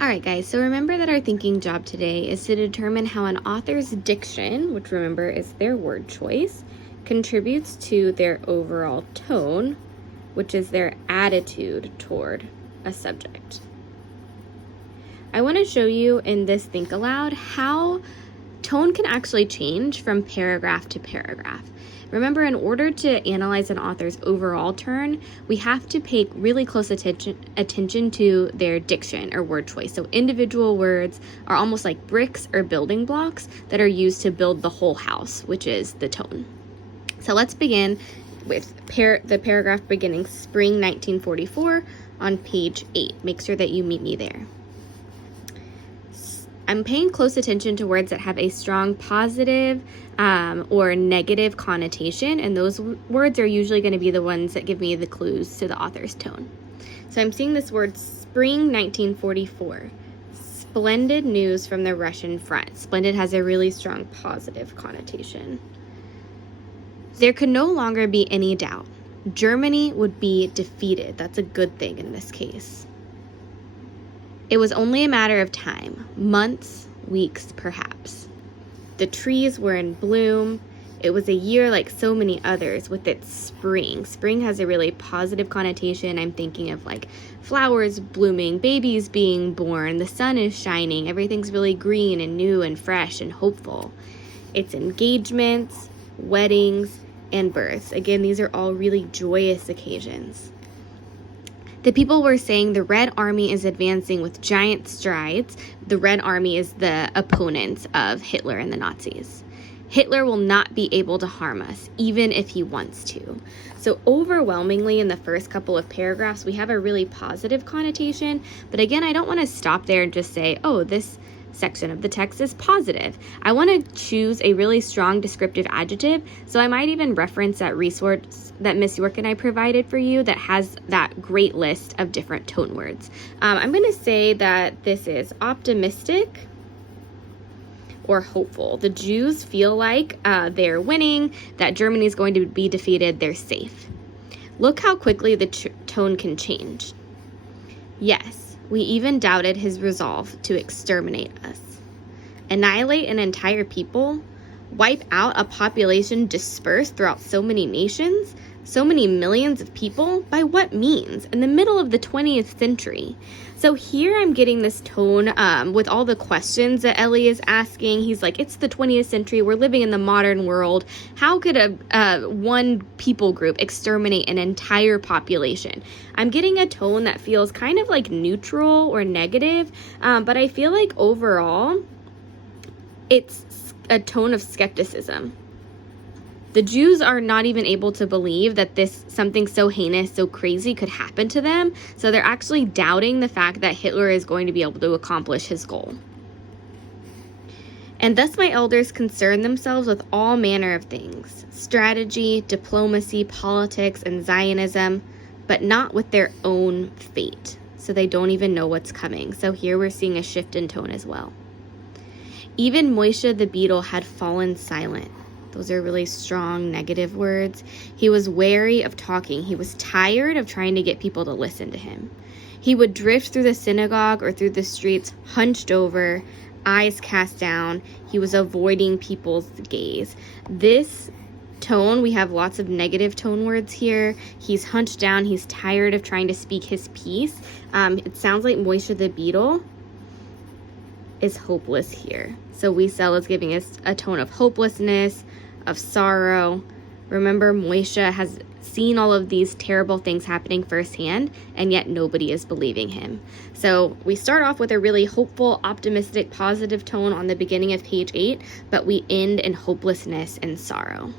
Alright guys, so remember that our thinking job today is to determine how an author's diction, which remember is their word choice, contributes to their overall tone, which is their attitude toward a subject. I want to show you in this Think Aloud how tone can actually change from paragraph to paragraph. Remember, in order to analyze an author's overall tone, we have to pay really close attention to their diction or word choice. So individual words are almost like bricks or building blocks that are used to build the whole house, which is the tone. So let's begin with the paragraph beginning spring 1944 on page 8. Make sure that you meet me there. I'm paying close attention to words that have a strong positive or negative connotation, and those words are usually going to be the ones that give me the clues to the author's tone. So I'm seeing this word spring 1944. Splendid news from the Russian front. Splendid has a really strong positive connotation. There could no longer be any doubt. Germany would be defeated. That's a good thing in this case. It was only a matter of time, months, weeks, perhaps. The trees were in bloom. It was a year like so many others with its spring. Spring has a really positive connotation. I'm thinking of like flowers blooming, babies being born, the sun is shining, everything's really green and new and fresh and hopeful. It's engagements, weddings, and births. Again, these are all really joyous occasions. The people were saying the Red Army is advancing with giant strides. The Red Army is the opponents of Hitler and the Nazis. Hitler will not be able to harm us, even if he wants to. So overwhelmingly in the first couple of paragraphs, we have a really positive connotation. But again, I don't want to stop there and just say, oh, this section of the text is positive. I want to choose a really strong descriptive adjective, so I might even reference that resource that Miss York and I provided for you that has that great list of different tone words. I'm going to say that this is optimistic or hopeful. The Jews feel like they're winning, that Germany is going to be defeated, they're safe. Look how quickly the tone can change. Yes. We even doubted his resolve to exterminate us. Annihilate an entire people? Wipe out a population dispersed throughout so many nations? So many millions of people? By what means? In the middle of the 20th century. So here I'm getting this tone with all the questions that Ellie is asking. He's like, it's the 20th century. We're living in the modern world. How could one people group exterminate an entire population? I'm getting a tone that feels kind of like neutral or negative, but I feel like overall it's a tone of skepticism. The Jews are not even able to believe that something so heinous, so crazy could happen to them. So they're actually doubting the fact that Hitler is going to be able to accomplish his goal. And thus my elders concern themselves with all manner of things, strategy, diplomacy, politics, and Zionism, but not with their own fate. So they don't even know what's coming. So here we're seeing a shift in tone as well. Even Moishe the beetle had fallen silent. Those are really strong negative words. He was wary of talking. He was tired of trying to get people to listen to him. He would drift through the synagogue or through the streets, hunched over, eyes cast down. He was avoiding people's gaze. This tone, we have lots of negative tone words here. He's hunched down. He's tired of trying to speak his piece. It sounds like Moishe the beetle is hopeless here. So Wiesel is giving us a tone of hopelessness, of sorrow. Remember, Moishe has seen all of these terrible things happening firsthand, and yet nobody is believing him. So we start off with a really hopeful, optimistic, positive tone on the beginning of page 8, but we end in hopelessness and sorrow.